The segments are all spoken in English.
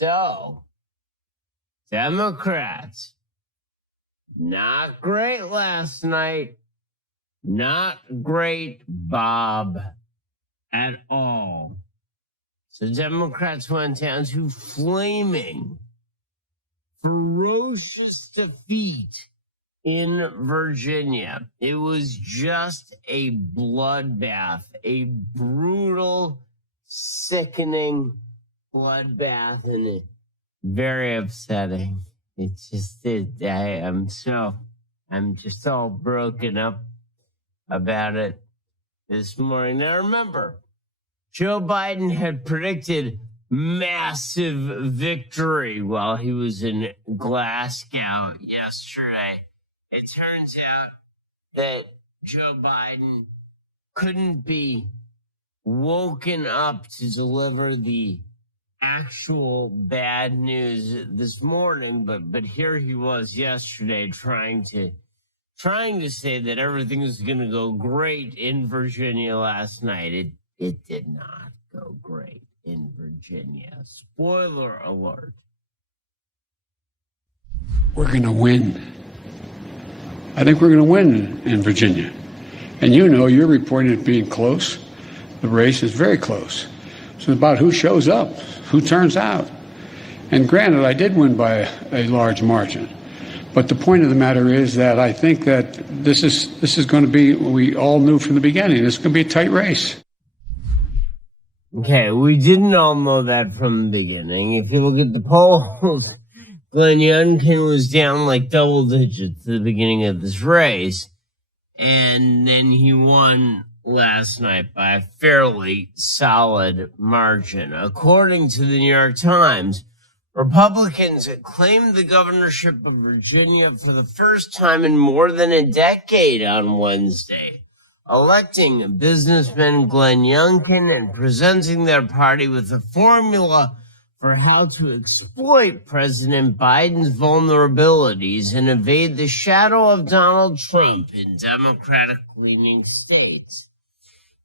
So, Democrats, not great last night. Not great, Bob, at all. So Democrats went down to flaming, ferocious defeat in Virginia. It was just a bloodbath, a brutal, sickening bloodbath, and very upsetting. It's just, I'm just all broken up about it this morning. Now remember, Joe Biden had predicted massive victory while he was in Glasgow yesterday. It turns out that Joe Biden couldn't be woken up to deliver the actual bad news this morning, but here he was yesterday trying to say that everything was going to go great in Virginia last night. It did not go great in Virginia. Spoiler alert. We're going to win. I think we're going to win in Virginia. And you're reporting it being close. The race is very close. It's about who shows up, who turns out. And granted, I did win by a large margin. But the point of the matter is that I think that this is going to be, we all knew from the beginning, it's going to be a tight race. Okay, we didn't all know that from the beginning. If you look at the polls, Glenn Youngkin was down like double digits at the beginning of this race. And then he won last night by a fairly solid margin. According to the New York Times, Republicans claimed the governorship of Virginia for the first time in more than a decade on Wednesday, electing businessman Glenn Youngkin and presenting their party with a formula for how to exploit President Biden's vulnerabilities and evade the shadow of Donald Trump in Democratic-leaning states.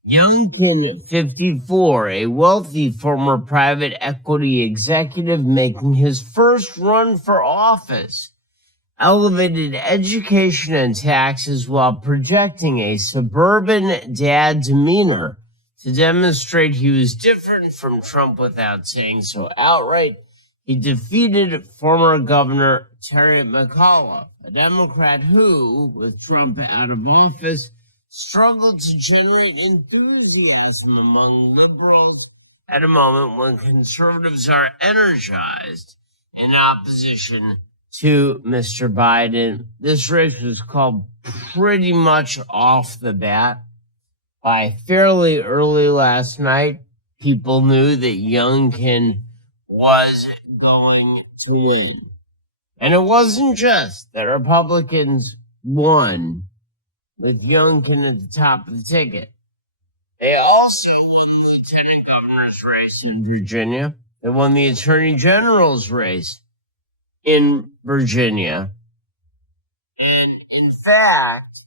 Youngkin, 54, a wealthy former private equity executive making his first run for office, elevated education and taxes while projecting a suburban dad demeanor to demonstrate he was different from Trump without saying so outright. He defeated former Governor Terry McAuliffe, a Democrat who, with Trump out of office, struggled to generate enthusiasm among liberals at a moment when conservatives are energized in opposition to Mr. Biden. This race was called pretty much off the bat. By fairly early last night, people knew that Youngkin was going to win. And it wasn't just that Republicans won with Youngkin at the top of the ticket. They also won the lieutenant governor's race in Virginia. They won the attorney general's race in Virginia. And in fact,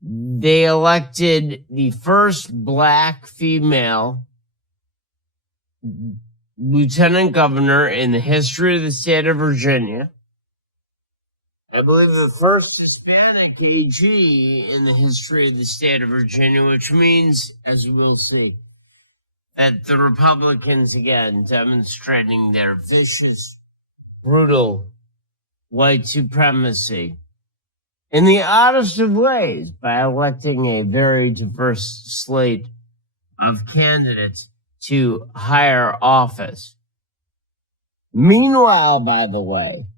they elected the first black female lieutenant governor in the history of the state of Virginia. I believe the first Hispanic AG in the history of the state of Virginia, which means, as you will see, that the Republicans, again, demonstrating their vicious, brutal white supremacy in the oddest of ways by electing a very diverse slate of candidates to higher office. Meanwhile, by the way,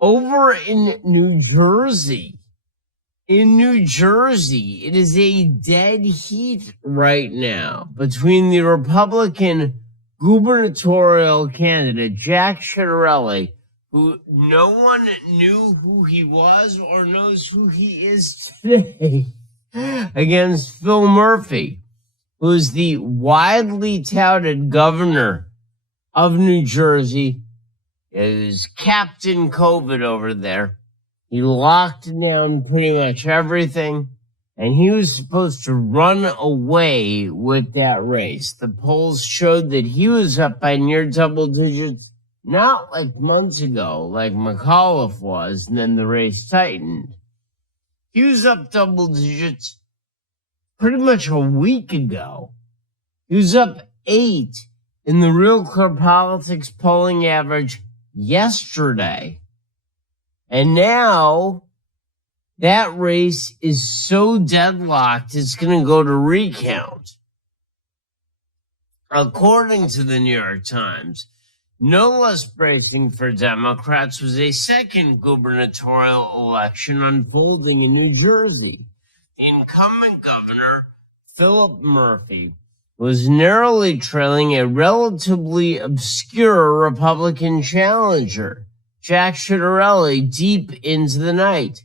over in New Jersey, it is a dead heat right now between the Republican gubernatorial candidate, Jack Ciattarelli, who no one knew who he was or knows who he is today, against Phil Murphy, who's the widely touted governor of New Jersey, is Captain COVID over there. He locked down pretty much everything. And he was supposed to run away with that race. The polls showed that he was up by near double digits, not like months ago, like McAuliffe was, and then the race tightened. He was up double digits pretty much a week ago. He was up 8 in the Real Clear Politics polling average yesterday. And now that race is so deadlocked, it's going to go to recount. According to the New York Times, no less bracing for Democrats was a second gubernatorial election unfolding in New Jersey. Incumbent Governor Philip Murphy was narrowly trailing a relatively obscure Republican challenger, Jack Ciattarelli, deep into the night.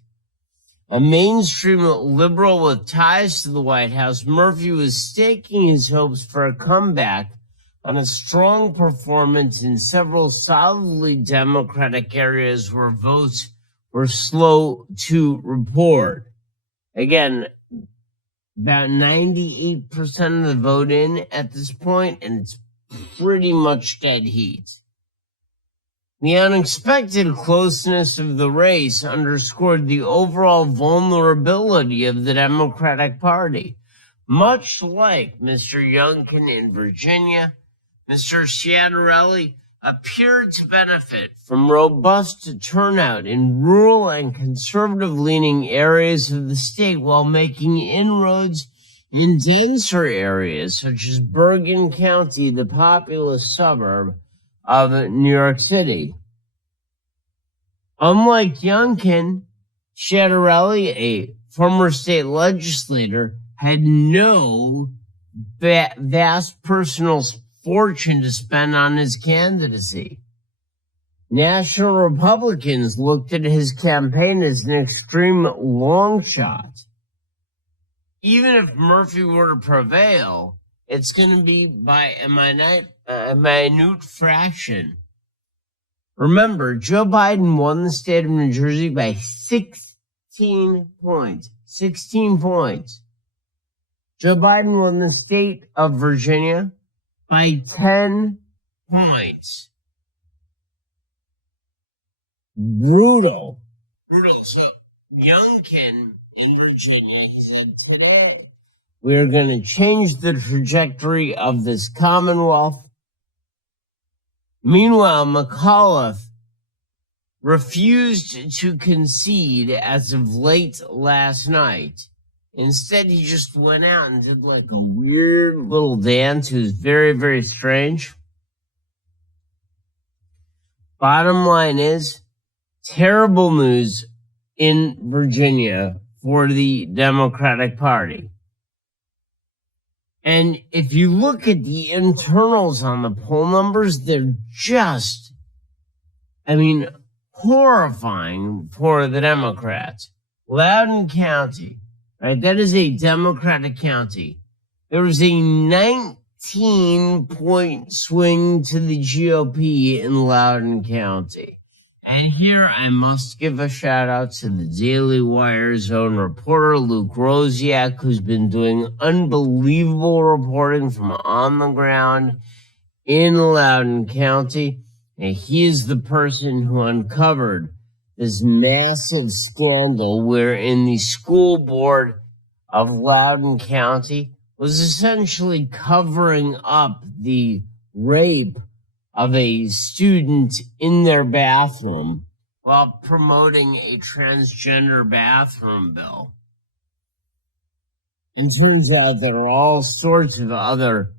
A mainstream liberal with ties to the White House, Murphy was staking his hopes for a comeback on a strong performance in several solidly Democratic areas where votes were slow to report. Again, about 98% of the vote in at this point, and it's pretty much dead heat. The unexpected closeness of the race underscored the overall vulnerability of the Democratic Party. Much like Mr. Youngkin in Virginia, Mr. Ciattarelli appeared to benefit from robust turnout in rural and conservative-leaning areas of the state while making inroads in denser areas such as Bergen County, the populous suburb of New York City. Unlike Youngkin, Ciattarelli, a former state legislator, had no vast personal fortune to spend on his candidacy. National Republicans looked at his campaign as an extreme long shot. Even if Murphy were to prevail, it's going to be by a minute fraction. Remember, Joe Biden won the state of New Jersey by 16 points. 16 points. Joe Biden won the state of Virginia by 10 points. Brutal. So, Youngkin in Virginia said today, we're going to change the trajectory of this Commonwealth. Meanwhile, McAuliffe refused to concede as of late last night. Instead, he just went out and did like a weird little dance. It was very, very strange. Bottom line is, terrible news in Virginia for the Democratic Party. And if you look at the internals on the poll numbers, they're just, horrifying for the Democrats. Loudoun County, right? That is a Democratic county. There was a 19-point swing to the GOP in Loudoun County. And here I must give a shout out to the Daily Wire's own reporter, Luke Rosiak, who's been doing unbelievable reporting from on the ground in Loudoun County. And he is the person who uncovered this massive scandal wherein the school board of Loudoun County was essentially covering up the rape of a student in their bathroom while promoting a transgender bathroom bill. And turns out there are all sorts of other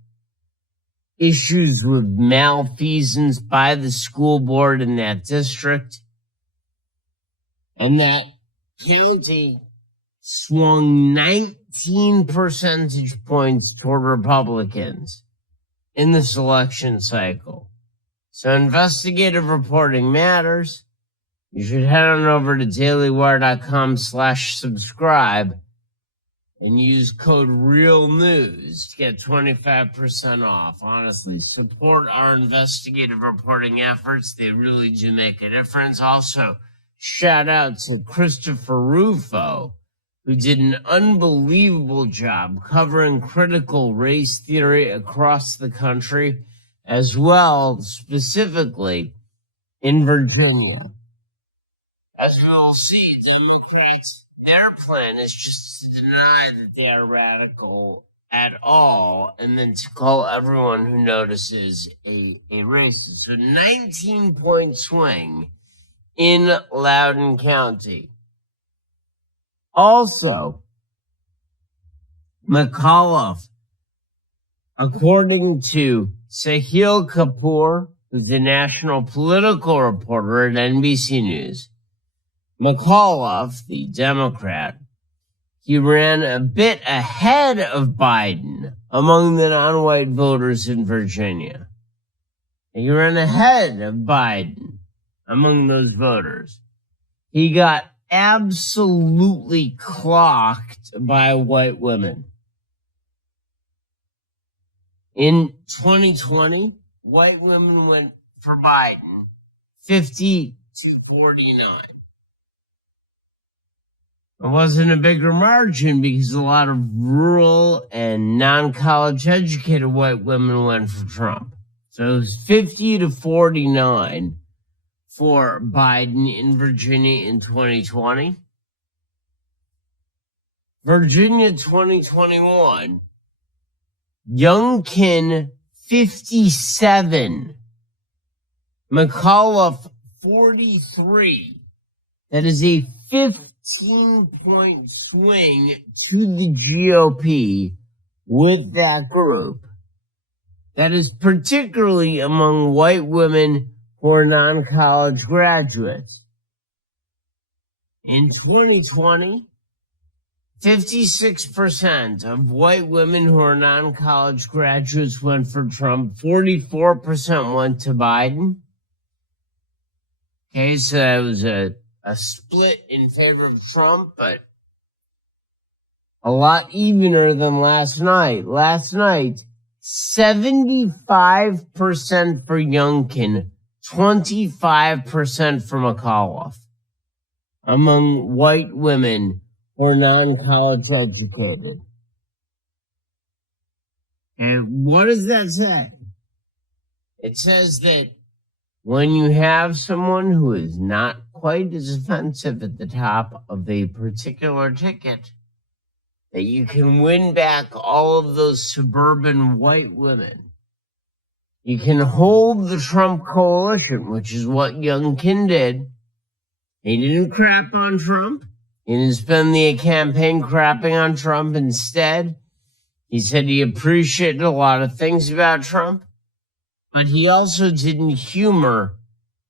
issues with malfeasance by the school board in that district. And that county swung 19 percentage points toward Republicans in this election cycle. So investigative reporting matters. You should head on over to dailywire.com/subscribe and use code REALNEWS to get 25% off. Honestly, support our investigative reporting efforts. They really do make a difference. Also, shout out to Christopher Rufo, who did an unbelievable job covering critical race theory across the country, as well specifically in Virginia. As we will see, Democrats, their plan is just to deny that they are radical at all, and then to call everyone who notices a racist. So 19-point swing in Loudoun County. Also, McAuliffe, according to Sahil Kapoor, who's a national political reporter at NBC News, McAuliffe, the Democrat, he ran a bit ahead of Biden among the non-white voters in Virginia. He ran ahead of Biden among those voters. He got absolutely clocked by white women. In 2020, white women went for Biden 50 to 49. It wasn't a bigger margin because a lot of rural and non-college educated white women went for Trump. So it was 50 to 49 for Biden in Virginia in 2020. Virginia 2021, Youngkin 57, McAuliffe 43. That is a 15-point swing to the GOP with that group. That is particularly among white women who are non-college graduates. In 2020, 56% of white women who are non-college graduates went for Trump. 44% went to Biden. Okay, so that was a split in favor of Trump, but a lot evener than last night. Last night, 75% for Youngkin, 25% for McAuliffe among white women who are non-college educated. And what does that say? It says that when you have someone who is not quite as offensive at the top of a particular ticket, that you can win back all of those suburban white women. You can hold the Trump coalition, which is what Youngkin did. He didn't crap on Trump. He didn't spend the campaign crapping on Trump. Instead, he said he appreciated a lot of things about Trump, but he also didn't humor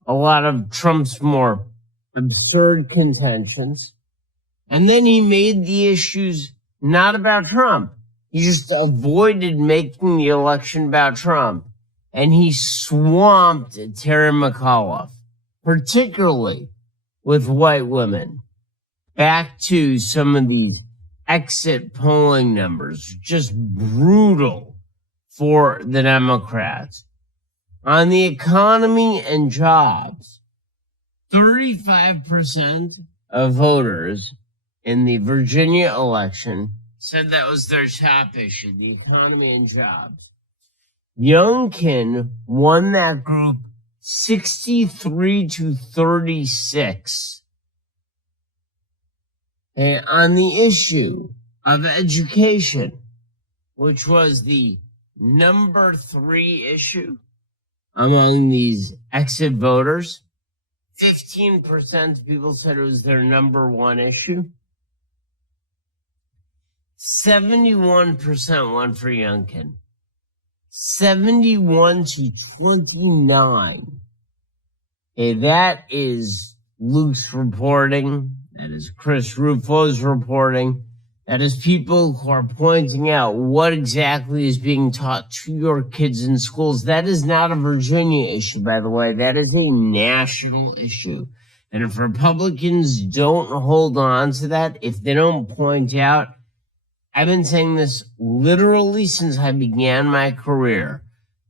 a lot of Trump's more absurd contentions. And then he made the issues not about Trump. He just avoided making the election about Trump. And he swamped Terry McAuliffe, particularly with white women. Back to some of these exit polling numbers, just brutal for the Democrats. On the economy and jobs, 35% of voters in the Virginia election said that was their top issue, the economy and jobs. Youngkin won that group 63 to 36. And on the issue of education, which was the number 3 issue among these exit voters, 15% of people said it was their number 1 issue. 71% went for Youngkin. 71 to 29. Okay, that is Luke's reporting. That is Chris Rufo's reporting. That is people who are pointing out what exactly is being taught to your kids in schools. That is not a Virginia issue, by the way. That is a national issue. And if Republicans don't hold on to that, if they don't point out, I've been saying this literally since I began my career.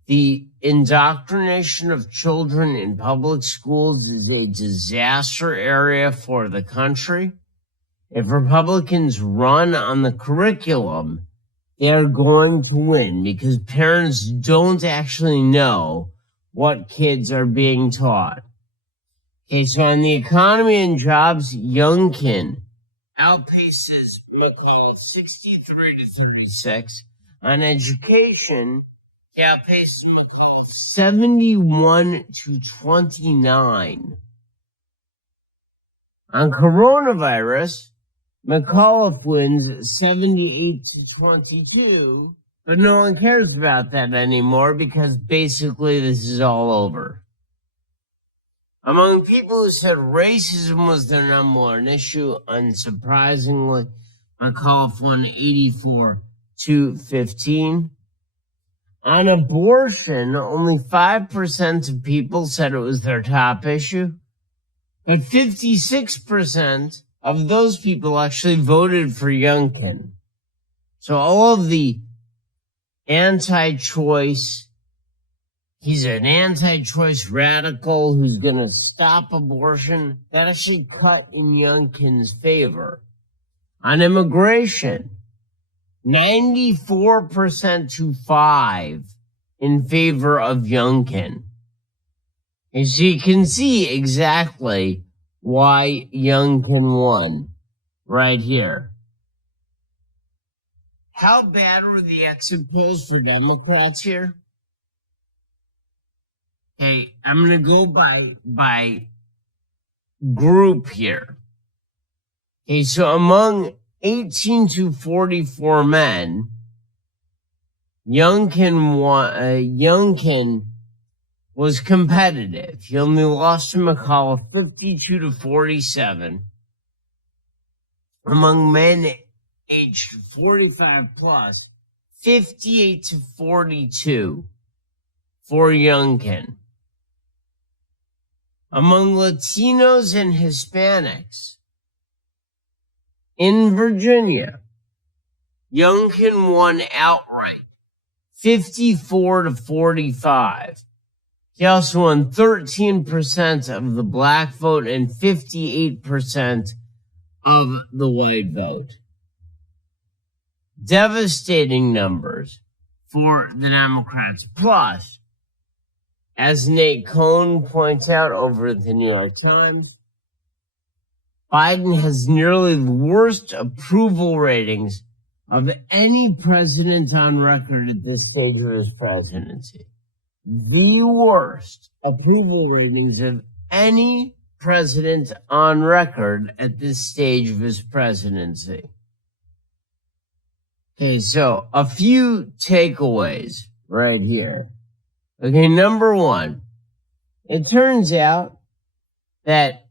The indoctrination of children in public schools is a disaster area for the country. If Republicans run on the curriculum, they're going to win because parents don't actually know what kids are being taught. Okay, so on the economy and jobs, Youngkin outpaces McCall 63 to 36. On education, he outpaces McCall 71 to 29. On coronavirus, McAuliffe wins 78 to 22, but no one cares about that anymore because basically this is all over. Among people who said racism was their number one issue, unsurprisingly, McAuliffe won 84 to 15. On abortion, only 5% of people said it was their top issue, but 56% of those people actually voted for Youngkin. So all of the anti-choice, he's an anti-choice radical who's going to stop abortion, that actually cut in Youngkin's favor. On immigration, 94% to 5 in favor of Youngkin. And so you can see exactly why Youngkin won right here. How bad were the exit polls for Democrats here? Okay, I'm going to go by group here. Okay, so among 18 to 44 men, Youngkin was competitive. He only lost to McAuliffe 52 to 47. Among men aged 45 plus, 58 to 42 for Youngkin. Among Latinos and Hispanics in Virginia, Youngkin won outright, 54 to 45. He also won 13% of the black vote and 58% of the white vote. Devastating numbers for the Democrats. Plus, as Nate Cohn points out over at the New York Times, Biden has nearly the worst approval ratings of any president on record at this stage of his presidency. The worst approval ratings of any president on record at this stage of his presidency. Okay, so a few takeaways right here. Okay, number one, it turns out that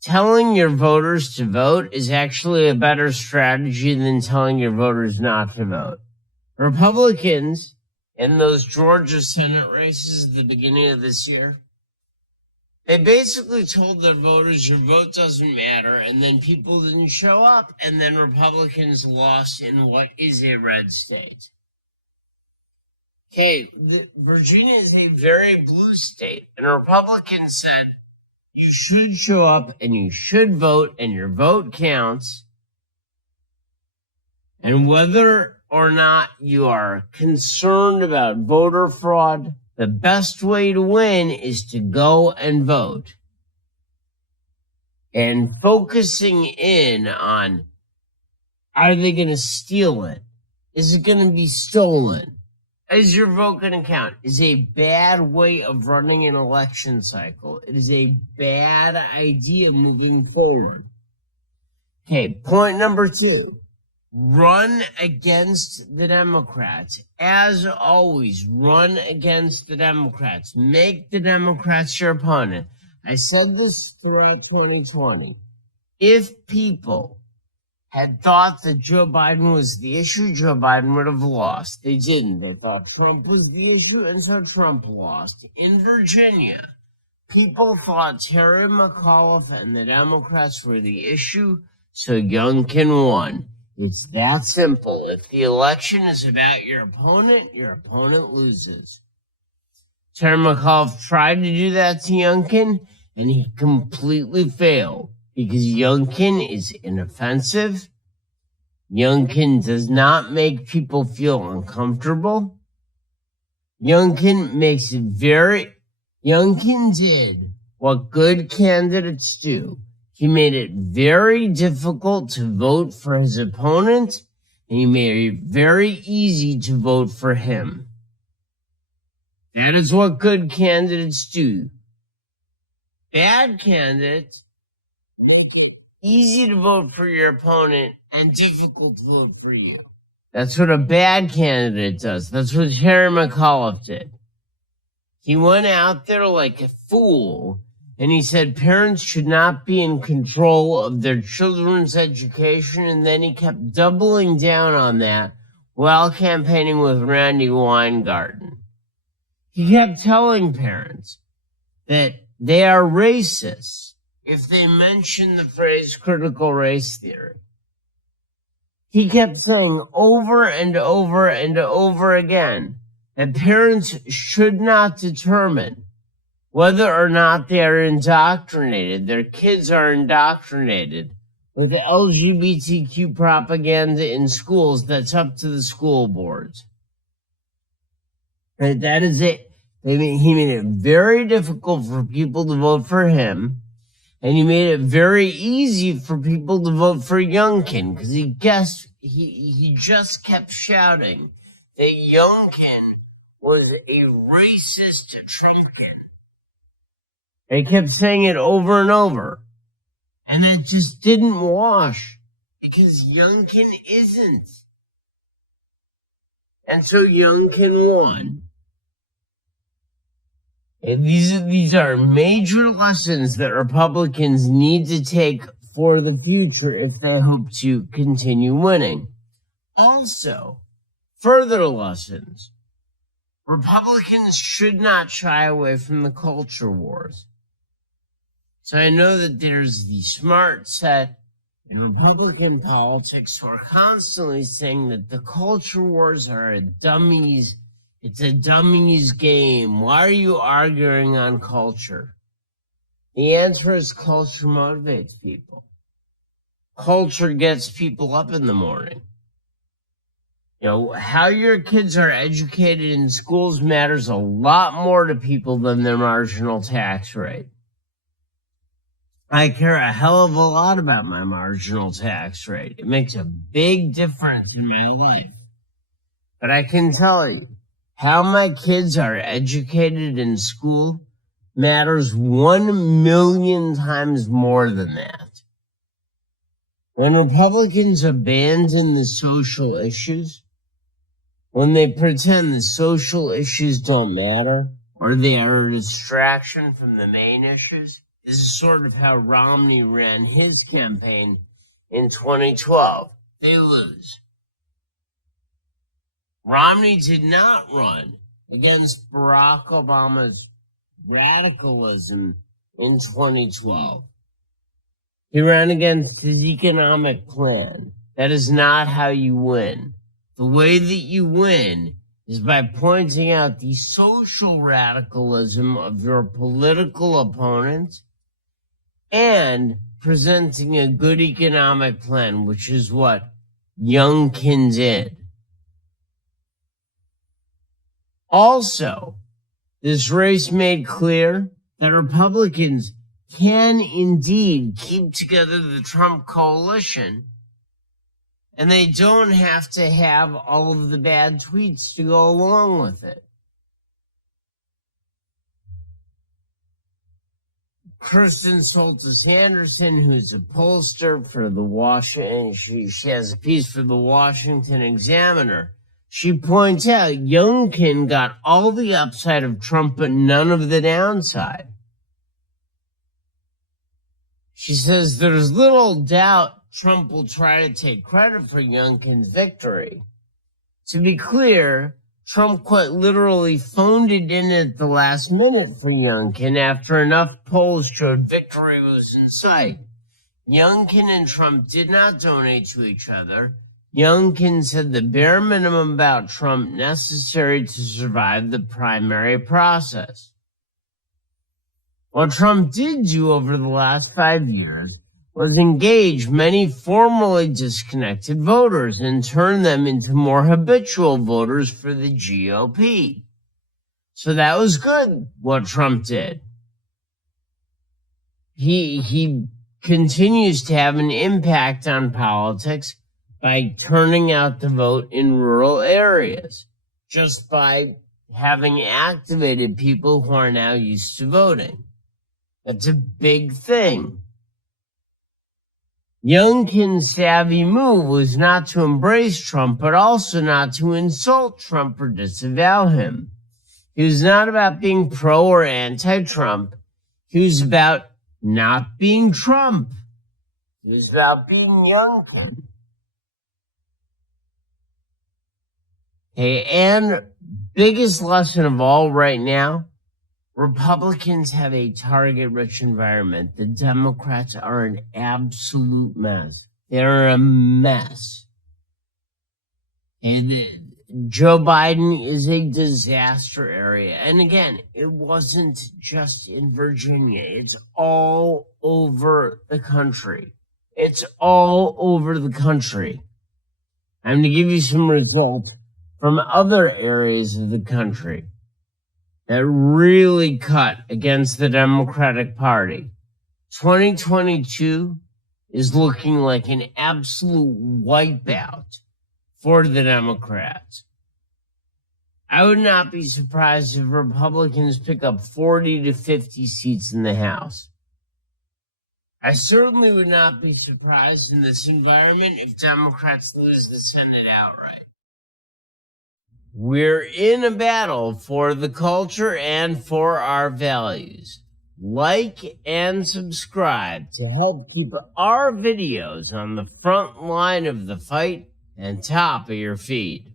telling your voters to vote is actually a better strategy than telling your voters not to vote. Republicans in those Georgia Senate races at the beginning of this year, they basically told their voters your vote doesn't matter, and then people didn't show up, and then Republicans lost in what is a red state. Okay, Virginia is a very blue state, and Republicans said you should show up and you should vote, and your vote counts. And whether or not you are concerned about voter fraud, the best way to win is to go and vote. And focusing in on, are they going to steal it? Is it going to be stolen? Is your vote going to count? Is a bad way of running an election cycle. It is a bad idea moving forward. Okay, point number 2. Run against the Democrats. As always, run against the Democrats. Make the Democrats your opponent. I said this throughout 2020. If people had thought that Joe Biden was the issue, Joe Biden would have lost. They didn't. They thought Trump was the issue, and so Trump lost. In Virginia, people thought Terry McAuliffe and the Democrats were the issue, so Youngkin won. It's that simple. If the election is about your opponent loses. Terry McAuliffe tried to do that to Youngkin, and he completely failed. because Youngkin is inoffensive. Youngkin does not make people feel uncomfortable. Youngkin did what good candidates do. He made it very difficult to vote for his opponent, and he made it very easy to vote for him. That is what good candidates do. Bad candidates make it easy to vote for your opponent and difficult to vote for you. That's what a bad candidate does. That's what Terry McAuliffe did. He went out there like a fool, and he said parents should not be in control of their children's education, and then he kept doubling down on that while campaigning with Randy Weingarten. He kept telling parents that they are racist if they mention the phrase critical race theory. He kept saying over and over and over again that parents should not determine whether or not they are indoctrinated, their kids are indoctrinated with the LGBTQ propaganda in schools. That's up to the school boards. And that is it. He made it very difficult for people to vote for him, and he made it very easy for people to vote for Youngkin, because he just kept shouting that Youngkin was a racist Trump. They kept saying it over and over. And it just didn't wash because Youngkin isn't. And so Youngkin won. And these are major lessons that Republicans need to take for the future if they hope to continue winning. Also, further lessons. Republicans should not shy away from the culture wars. So I know that there's the smart set in Republican politics who are constantly saying that the culture wars are it's a dummies game. Why are you arguing on culture? The answer is culture motivates people. Culture gets people up in the morning. You know, how your kids are educated in schools matters a lot more to people than their marginal tax rate. I care a hell of a lot about my marginal tax rate. It makes a big difference in my life. But I can tell you, how my kids are educated in school matters 1 million times more than that. When Republicans abandon the social issues, when they pretend the social issues don't matter, or they are a distraction from the main issues, this is sort of how Romney ran his campaign in 2012. They lose. Romney did not run against Barack Obama's radicalism in 2012. He ran against his economic plan. That is not how you win. The way that you win is by pointing out the social radicalism of your political opponent and presenting a good economic plan, which is what Youngkin did. Also, this race made clear that Republicans can indeed keep together the Trump coalition, and they don't have to have all of the bad tweets to go along with it. Kirsten Soltis Anderson, who's a pollster for the Washington, she has a piece for the Washington Examiner. She points out Youngkin got all the upside of Trump, but none of the downside. She says there's little doubt Trump will try to take credit for Youngkin's victory. To be clear, Trump quite literally phoned it in at the last minute for Youngkin after enough polls showed victory was in sight. Youngkin and Trump did not donate to each other. Youngkin said the bare minimum about Trump necessary to survive the primary process. What Trump did do over the last 5 years was engage many formerly disconnected voters and turn them into more habitual voters for the GOP. So that was good, what Trump did. He continues to have an impact on politics by turning out the vote in rural areas, just by having activated people who are now used to voting. That's a big thing. Youngkin's savvy move was not to embrace Trump, but also not to insult Trump or disavow him. He was not about being pro or anti-Trump. He was about not being Trump. He was about being Youngkin. Hey, and biggest lesson of all right now, Republicans have a target-rich environment. The Democrats are an absolute mess. They're a mess. And Joe Biden is a disaster area. And again, it wasn't just in Virginia. It's all over the country. It's all over the country. I'm going to give you some results from other areas of the country that really cut against the Democratic Party. 2022 is looking like an absolute wipeout for the Democrats. I would not be surprised if Republicans pick up 40 to 50 seats in the House. I certainly would not be surprised in this environment if Democrats lose the Senate outright. We're in a battle for the culture and for our values. Like and subscribe to help keep our videos on the front line of the fight and top of your feed.